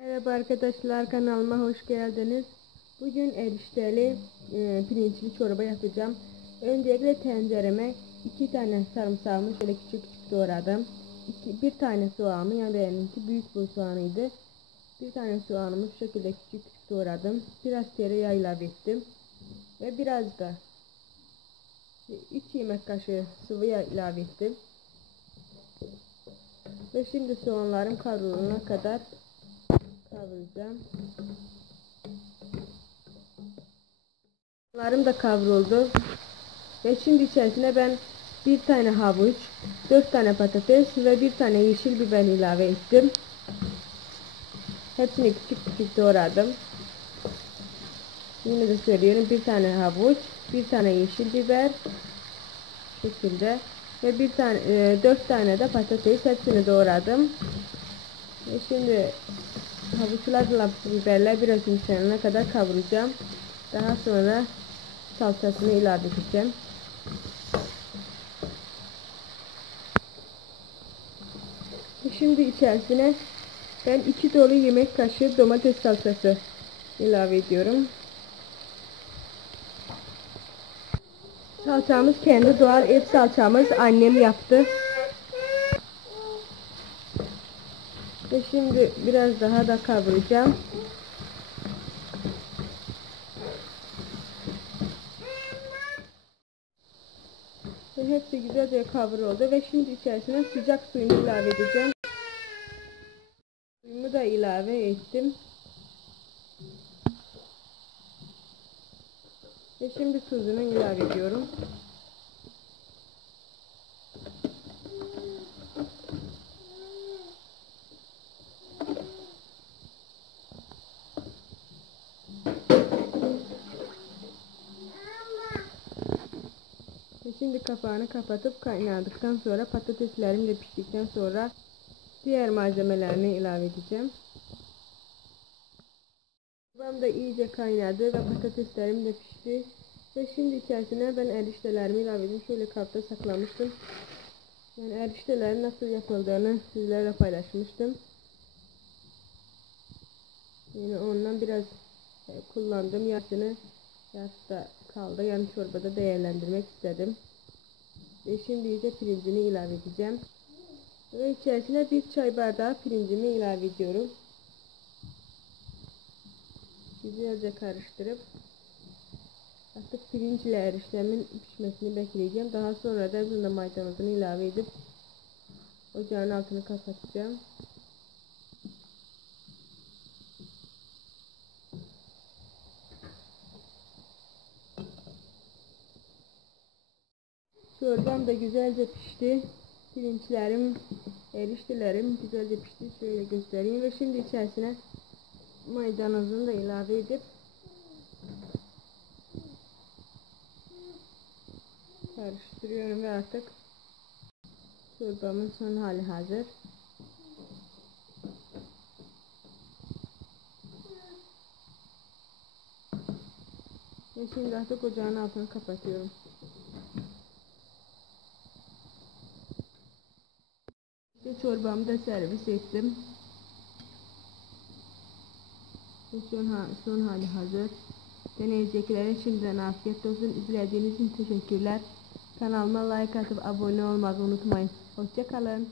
Merhaba arkadaşlar, kanalıma hoş geldiniz. Bugün erişteli pirinçli çorba yapacağım. Öncelikle tencereme 2 tane sarımsağımı şöyle küçük küçük doğradım. Bir tane soğanı, yani benimki büyük bir soğanıydı. Bir tane soğanımı şu şekilde küçük küçük doğradım. Biraz tereyağı ilave ettim. Ve biraz da 3 yemek kaşığı sıvı yağ ilave ettim. Ve şimdi soğanlarım kavrulana kadar kavuracağım. Soğanlarım da kavruldu. Ve şimdi içerisine ben bir tane havuç, 4 tane patates ve bir tane yeşil biber ilave ettim. Hepsini küçük küçük doğradım. Yine de söylüyorum, bir tane havuç, bir tane yeşil biber şekilde ve 4 tane de patates, hepsini doğradım. Ve şimdi havuçlarla biberler biraz yumuşayana kadar kavuracağım. Daha sonra salçasını ilave edeceğim. Şimdi içerisine ben 2 dolu yemek kaşığı domates salçası ilave ediyorum. Salçamız kendi doğal ev salçamız, annem yaptı. Ve şimdi biraz daha da kavuracağım. Ve hepsi güzelce kavruldu ve şimdi içerisine sıcak suyunu ilave edeceğim. Suyumu da ilave ettim. Ve şimdi tuzunu ilave ediyorum. Ve şimdi kapağını kapatıp kaynadıktan sonra, patateslerim de piştikten sonra diğer malzemelerini ilave edeceğim. Çorbam da iyice kaynadı ve patateslerim de pişti. Ve şimdi içerisine ben eriştelerimi ilave edeyim. Şöyle kapta saklamıştım. Yani eriştelerin nasıl yapıldığını sizlerle paylaşmıştım. Yani ondan biraz kullandım. Yarısını yarısı kaldı. Yani çorbada değerlendirmek istedim. Ve şimdi iyice pirincini ilave edeceğim. Ve içerisine bir çay bardağı pirincimi ilave ediyorum. Güzelce karıştırıp artık pirinçle eriştemin pişmesini bekleyeceğim. Daha sonra da bunda maydanozunu ilave edip ocağın altını kapatacağım. Çorbam da güzelce pişti. Pirinçlerim, eriştelerim güzelce pişti. Şöyle göstereyim ve şimdi içerisine maydanozunu da ilave edip karıştırıyorum ve artık çorbamın son hali hazır. Ve şimdi artık ocağın altını kapatıyorum. İşte çorbamı da servis ettim. Ve son hali hazır. Deneyeceklere şimdiden afiyet olsun. İzlediğiniz için teşekkürler. Kanalıma like atıp abone olmayı unutmayın. Hoşça kalın.